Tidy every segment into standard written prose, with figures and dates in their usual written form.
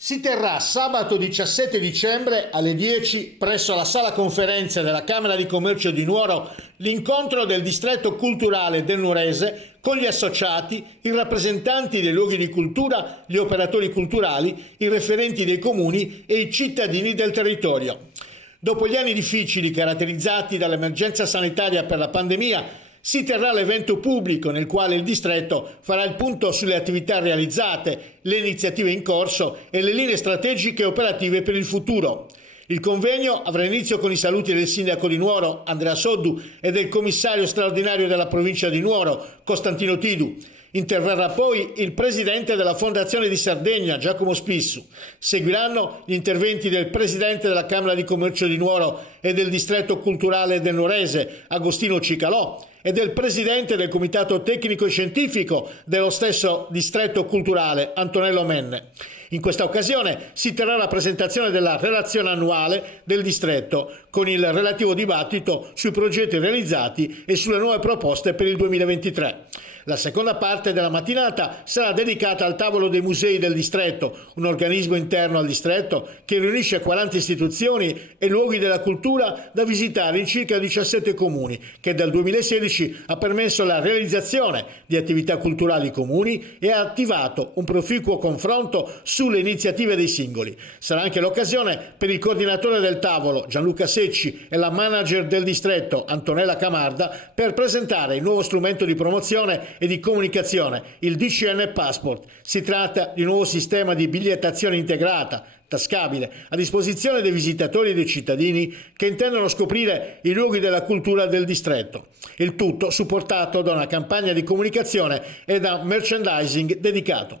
Si terrà sabato 17 dicembre alle 10 presso la sala conferenze della Camera di Commercio di Nuoro l'incontro del distretto culturale del Nuorese con gli associati, i rappresentanti dei luoghi di cultura, gli operatori culturali, i referenti dei comuni e i cittadini del territorio. Dopo gli anni difficili caratterizzati dall'emergenza sanitaria per la pandemia, si terrà l'evento pubblico nel quale il distretto farà il punto sulle attività realizzate, le iniziative in corso e le linee strategiche e operative per il futuro. Il convegno avrà inizio con i saluti del sindaco di Nuoro, Andrea Soddu, e del commissario straordinario della provincia di Nuoro, Costantino Tidu. Interverrà poi il presidente della Fondazione di Sardegna, Giacomo Spissu. Seguiranno gli interventi del presidente della Camera di Commercio di Nuoro e del distretto culturale del Nuorese, Agostino Cicalò, e del presidente del comitato tecnico e scientifico dello stesso distretto culturale, Antonello Menne. In questa occasione si terrà la presentazione della relazione annuale del distretto con il relativo dibattito sui progetti realizzati e sulle nuove proposte per il 2023. La seconda parte della mattinata sarà dedicata al tavolo dei musei del distretto, un organismo interno al distretto che riunisce 40 istituzioni e luoghi della cultura da visitare in circa 17 comuni, che dal 2016 ha permesso la realizzazione di attività culturali comuni e ha attivato un proficuo confronto sulle iniziative dei singoli. Sarà anche l'occasione per il coordinatore del tavolo, Gianluca Secci, e la manager del distretto, Antonella Camarda, per presentare il nuovo strumento di promozione e di comunicazione, il DCN Passport. Si tratta di un nuovo sistema di bigliettazione integrata, tascabile, a disposizione dei visitatori e dei cittadini che intendono scoprire i luoghi della cultura del distretto. Il tutto supportato da una campagna di comunicazione e da merchandising dedicato.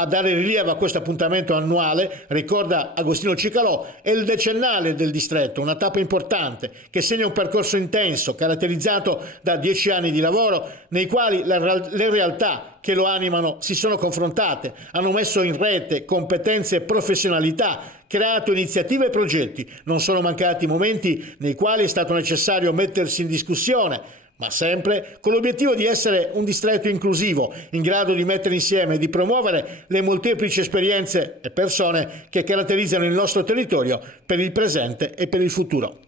A dare rilievo a questo appuntamento annuale, ricorda Agostino Cicalò, è il decennale del distretto, una tappa importante che segna un percorso intenso, caratterizzato da 10 anni di lavoro nei quali le realtà che lo animano si sono confrontate, hanno messo in rete competenze e professionalità, creato iniziative e progetti. Non sono mancati momenti nei quali è stato necessario mettersi in discussione, ma sempre con l'obiettivo di essere un distretto inclusivo, in grado di mettere insieme e di promuovere le molteplici esperienze e persone che caratterizzano il nostro territorio per il presente e per il futuro.